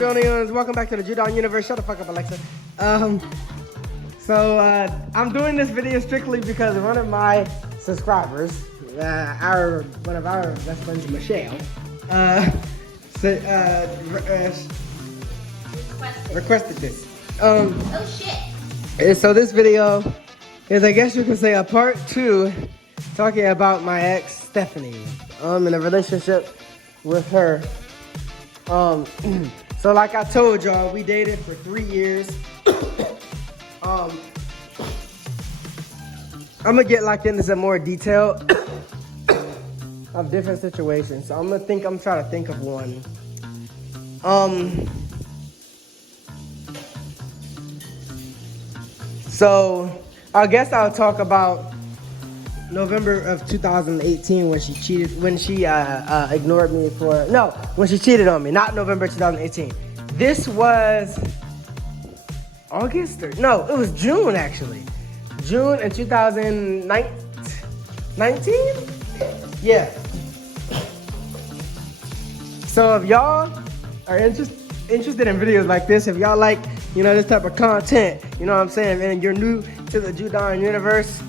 Judonians? Welcome back to the Judon Universe. Shut the fuck up, Alexa. I'm doing this video strictly because one of my subscribers, one of our best friends, Michelle, requested this. Oh shit. And so this video is, I guess you could say, a part 2 talking about my ex, Stephanie, in a relationship with her. So like I told y'all, we dated for 3 years. I'm gonna get like into some more detail of different situations. So I'm trying to think of one. So I guess I'll talk about November of 2018 when she cheated, when she ignored me when she cheated on me, not November 2018. This was August, it was June actually. June in 2019? Yeah. So if y'all are interested in videos like this, if y'all like, this type of content, you know what I'm saying, and you're new to the Judon Universe,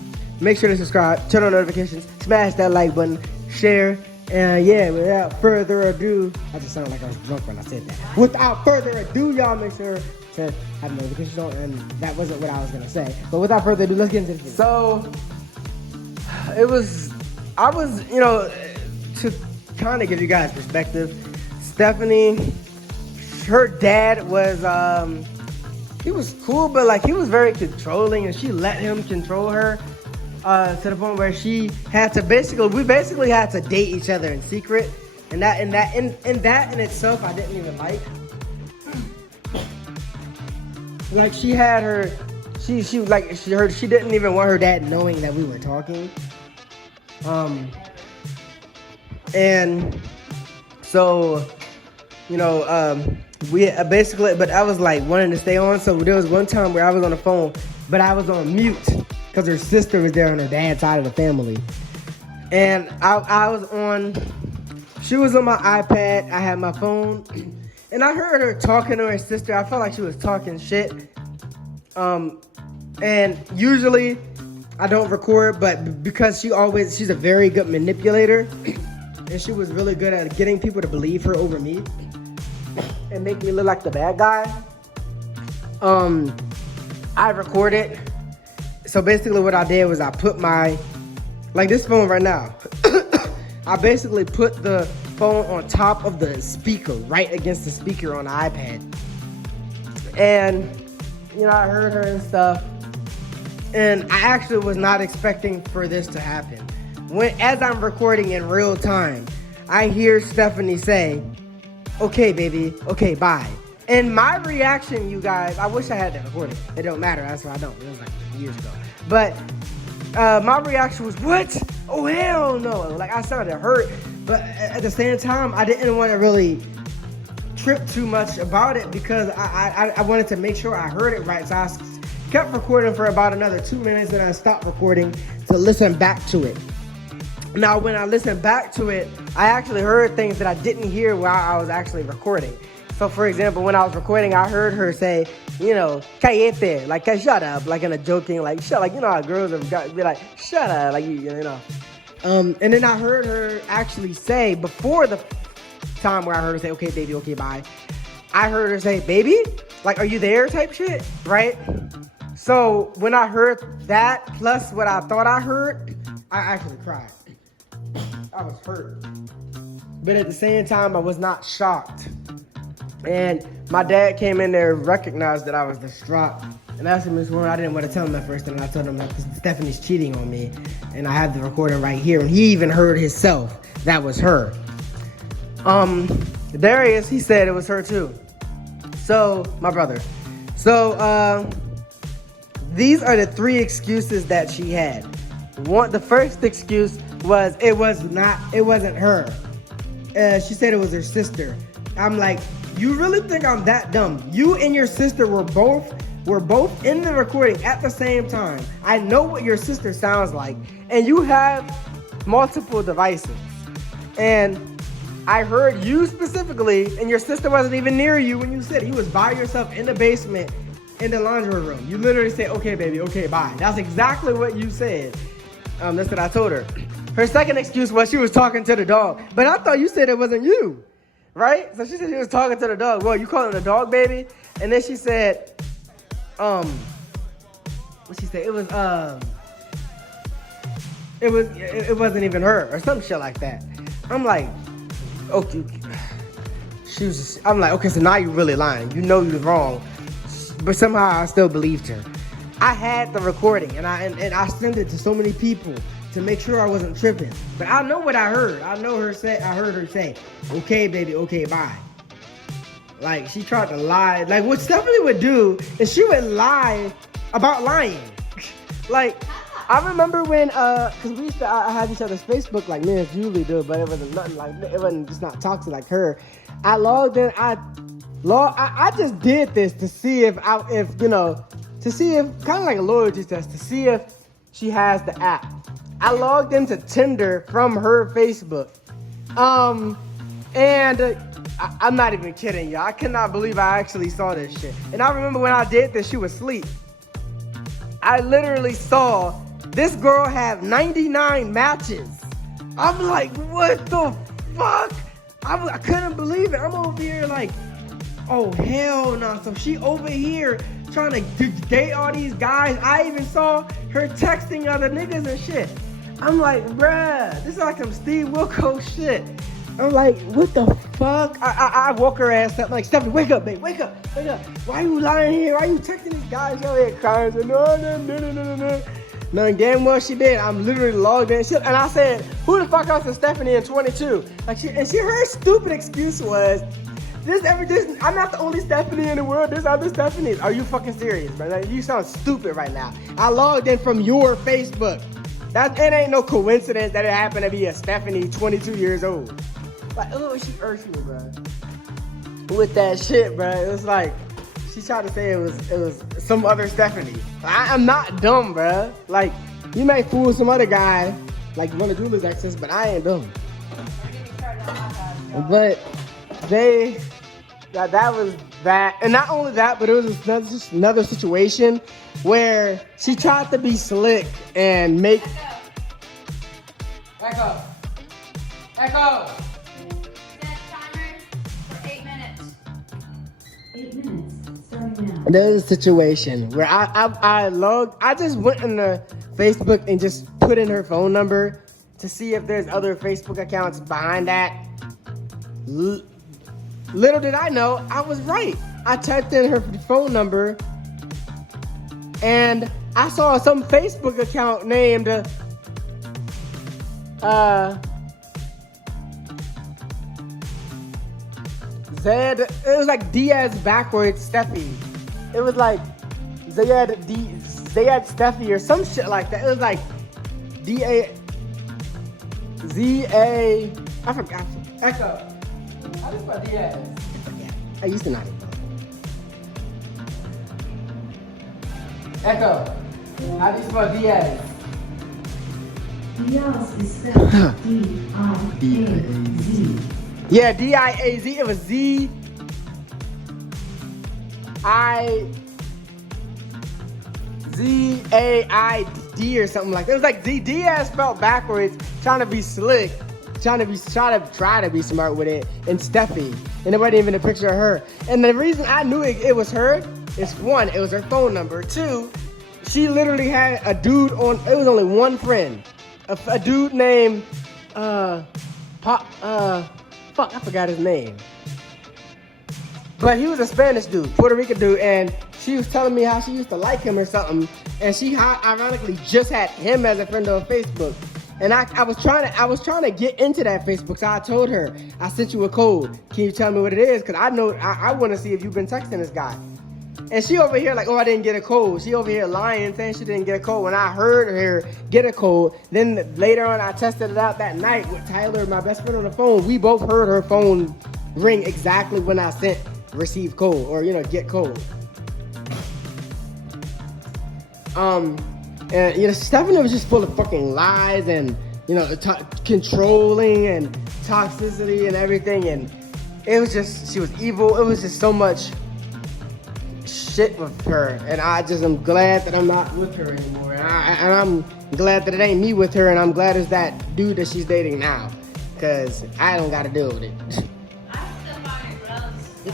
make sure to subscribe, turn on notifications, smash that like button, share, and yeah, without further ado, I just sounded like I was drunk when I said that. Without further ado, y'all make sure to have notifications on, and that wasn't what I was gonna say. But without further ado, let's get into the video. So, to kind of give you guys perspective, Stephanie, her dad was, he was cool, but like he was very controlling, and she let him control her. To the point where we basically had to date each other in secret, and that in itself I didn't even like. Like she didn't even want her dad knowing that we were talking. And so, we basically, but I was like wanting to stay on. So there was one time where I was on the phone, but I was on mute, because her sister was there on her dad's side of the family. And she was on my iPad, I had my phone, and I heard her talking to her sister. I felt like she was talking shit. And usually I don't record, but because she's a very good manipulator, and she was really good at getting people to believe her over me and make me look like the bad guy. I recorded. So basically what I did was I put this phone right now, I basically put the phone on top of the speaker, right against the speaker on the iPad. And, I heard her and stuff. And I actually was not expecting for this to happen. As I'm recording in real time, I hear Stephanie say, "Okay, baby, okay, bye." And my reaction, you guys, I wish I had that recorded. It don't matter, that's why I don't. It was like years ago. But my reaction was, "What? Oh, hell no." Like, I sounded hurt. But at the same time, I didn't want to really trip too much about it, because I wanted to make sure I heard it right. So I kept recording for about another 2 minutes, and I stopped recording to listen back to it. Now, when I listened back to it, I actually heard things that I didn't hear while I was actually recording. So, for example, when I was recording, I heard her say, "Cállate," like shut up, like in a joking, like shut, like how girls have be like, "Shut up," like And then I heard her actually say, before the time where I heard her say, "Okay, baby, okay, bye," I heard her say, "Baby, like, are you there?" type shit, right? So when I heard that, plus what I thought I heard, I actually cried. I was hurt. But at the same time, I was not shocked. And my dad came in there, recognized that I was distraught, and asked him this one. I didn't want to tell him at first, and I told him that Stephanie's cheating on me, and I have the recording right here. And he even heard himself that was her. Darius, he said it was her too. So, my brother. So, these are the 3 excuses that she had. The first excuse was it wasn't her. She said it was her sister. I'm like, you really think I'm that dumb? You and your sister were both in the recording at the same time. I know what your sister sounds like, and you have multiple devices. And I heard you specifically, and your sister wasn't even near you when you said he was by yourself in the basement in the laundry room. You literally said, okay, baby, okay, bye. That's exactly what you said. That's what I told her. Her second excuse was she was talking to the dog. But I thought you said it wasn't you, right? So she said she was talking to the dog. Well, you calling the dog baby? And then she said, what she said? It wasn't even her or some shit like that. I'm like, okay. I'm like, okay, so now you're really lying. You know you're wrong. But somehow I still believed her. I had the recording and I sent it to so many people to make sure I wasn't tripping. But I know what I heard. I heard her say, okay, baby, okay, bye. Like, she tried to lie. Like, what Stephanie would do is she would lie about lying. Like, I remember when, cause we used to have each other's Facebook like me and Julie do, but it wasn't nothing like, it wasn't just not toxic like her. I logged in, I just did this to see if kind of like a loyalty test, to see if she has the app. I logged into Tinder from her Facebook. And I'm not even kidding y'all. I cannot believe I actually saw this shit. And I remember when I did this, she was asleep. I literally saw this girl have 99 matches. I'm like, what the fuck? I couldn't believe it. I'm over here like, oh, hell no. So she over here trying to date all these guys. I even saw her texting other niggas and shit. I'm like, bruh, this is like some Steve Wilkos shit. I'm like, what the fuck? I woke her ass up like, Stephanie, wake up, babe, wake up. Why you lying here? Why you texting these guys over here crying? Said, no. Knowing damn well she did. I'm literally logged in. And I said, who the fuck else is Stephanie in 22? Like, her stupid excuse was, I'm not the only Stephanie in the world. There's other Stephanies. Are you fucking serious, bro? Like, you sound stupid right now. I logged in from your Facebook. It ain't no coincidence that it happened to be a Stephanie 22 years old. Like, oh, she irks me, bro. With that shit, bro. It was like, she tried to say it was some other Stephanie. I'm not dumb, bro. Like, you may fool some other guy, like one of Julie's exes, but I ain't dumb. But that was that. And not only that, but it was another situation where she tried to be slick and make... Echo. Set timer for 8 minutes. 8 minutes, starting now. There's a situation where I just went into Facebook and just put in her phone number to see if there's other Facebook accounts behind that. Little did I know, I was right. I typed in her phone number and I saw some Facebook account named Zed. It was like Diaz backwards Steffi. It was like Zayed Steffi or some shit like that. It was like D-A-Z-A. I forgot. Echo. How do you spell Diaz? I forget. I used to not even know. Echo. How do you spell Diaz? Diaz is spelled D-I-A-Z. Yeah, D-I-A-Z. It was Z-I-Z-A-I-D or something like that. It was like Diaz spelled backwards, trying to be slick, try to be smart with it, and Steffi. And there wasn't even a picture of her. And the reason I knew it was her is, one, it was her phone number. Two, she literally had a dude on, it was only one friend. A dude named, fuck, I forgot his name. But he was a Spanish dude, Puerto Rican dude, and she was telling me how she used to like him or something, and she ironically just had him as a friend on Facebook. And I was trying to get into that Facebook, so I told her, I sent you a code. Can you tell me what it is? Because I want to see if you've been texting this guy. And she over here like, oh, I didn't get a code. She over here lying, saying she didn't get a code. When I heard her get a code, then later on I tested it out that night with Tyler, my best friend, on the phone. We both heard her phone ring exactly when I sent receive code or, get code. And, Stephanie was just full of fucking lies and, controlling and toxicity and everything, and it was just, she was evil. It was just so much shit with her, and I just am glad that I'm not with her anymore. And I'm glad that it ain't me with her, and I'm glad it's that dude that she's dating now, because I don't got to deal with it.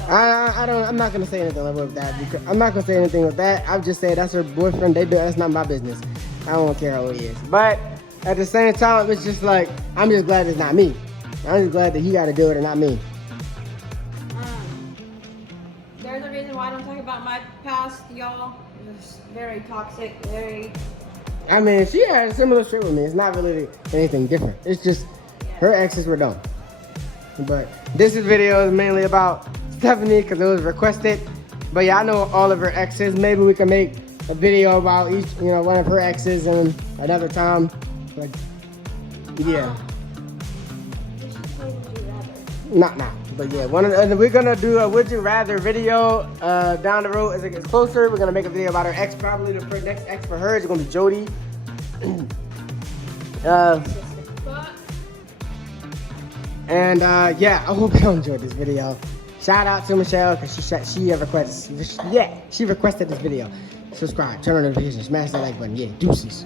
I'm not gonna say anything with that, because I'm not gonna say anything with that. I'm just saying that's her boyfriend. They do. That's not my business. I don't care who he is. But at the same time, it's just like, I'm just glad it's not me. I'm just glad that he got to do it and not me. There's a reason why I don't talk about my past, y'all. It's very toxic, very. I mean, she had a similar shit with me. It's not really anything different. It's just her exes were dumb. But this video is mainly about Stephanie because it was requested. But yeah, I know all of her exes. Maybe we can make a video about each, one of her exes and another time. Like, yeah. We should play Would You Rather. Not now. But yeah, and we're gonna do a Would You Rather video down the road as it gets closer. We're gonna make a video about her ex. Probably the next ex for her is gonna be Jody. And yeah, I hope you enjoyed this video. Shout out to Michelle because she requested this video. Subscribe, turn on notifications, smash that like button. Yeah, deuces.